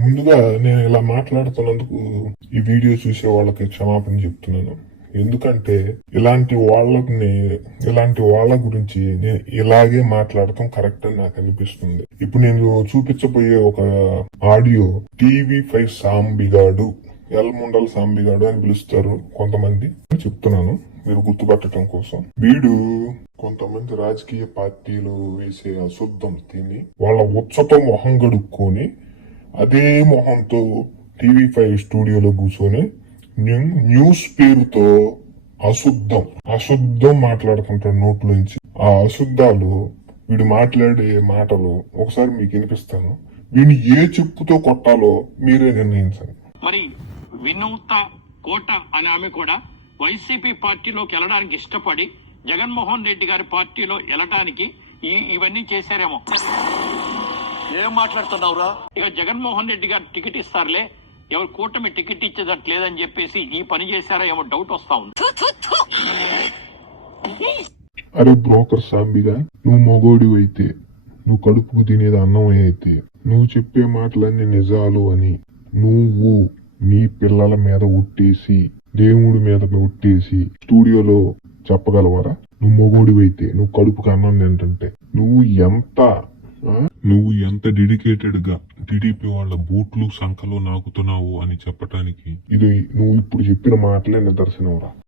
ముందుగా నేను ఇలా మాట్లాడుతున్నందుకు ఈ వీడియో చూసే వాళ్ళకి క్షమాపణ చెప్తున్నాను. ఎందుకంటే ఇలాంటి వాళ్ళని ఇలాంటి వాళ్ళ గురించి నేను ఇలాగే మాట్లాడటం కరెక్ట్ అని నాకు అనిపిస్తుంది. ఇప్పుడు నేను చూపించబోయే ఒక ఆడియో టీవీ ఫైవ్ సాంబిగాడు ఎల్ముండల సాంబిగాడు అని పిలుస్తారు కొంతమంది. చెప్తున్నాను మీరు గుర్తుపట్టడం కోసం. వీడు కొంతమంది రాజకీయ పార్టీలు వేసే అశుద్ధం తిని వాళ్ళ ఉచ్చతో మొహం గడుక్కొని అదే మొహంతో టీవీ ఫైవ్ స్టూడియోలో కూర్చొని న్యూస్ పేరుతో అశుద్ధం అశుద్ధం మాట్లాడుతుంటాడు నోట్లోంచి. ఆ అశుద్ధాలు వీడు మాట్లాడే మాటలు ఒకసారి మీకు వినిపిస్తాను. వీడిని ఏ చెప్పుతో కొట్టాలో మీరే నిర్ణయించండి. మరి వినూత కోట అనే ఆమె కూడా వైసీపీ పార్టీలోకి వెళ్ళడానికి ఇష్టపడి జగన్మోహన్ రెడ్డి గారి పార్టీలో వెళ్ళడానికి ఇవన్నీ చేశారేమో. ఏం మాట్లాడుతున్నావురా? ఇక జగన్మోహన్ రెడ్డి గారు టికెట్ ఇస్తారులే. ఎవరు కూటమి టికెట్ ఇచ్చేదట్ లేదని చెప్పేసి ఈ పని చేశారో ఏమో డౌట్ వస్తా ఉంది. అరే బ్రోకర్ సాంబిగా నువ్వు మగోడివి అయితే నువ్వు కడుపుకు తినేది అన్నం అయితే నువ్వు చెప్పే మాటలన్నీ నిజాలు అని నువ్వు నీ పిల్లల మీద ఉట్టేసి దేవుడి మీద ఉట్టేసి స్టూడియోలో చెప్పగలవరా? నువ్వు మొగోడివి అయితే నువ్వు కడుపుకు అన్నం ఏంటంటే నువ్వు ఎంత? నువ్వు ఎంత డెడికేటెడ్గా టీడీపీ వాళ్ళ బూట్లు సంఖలో నాకుతున్నావు అని చెప్పటానికి ఇది నువ్వు ఇప్పుడు చెప్పిన మాటలే నిదర్శనం రా.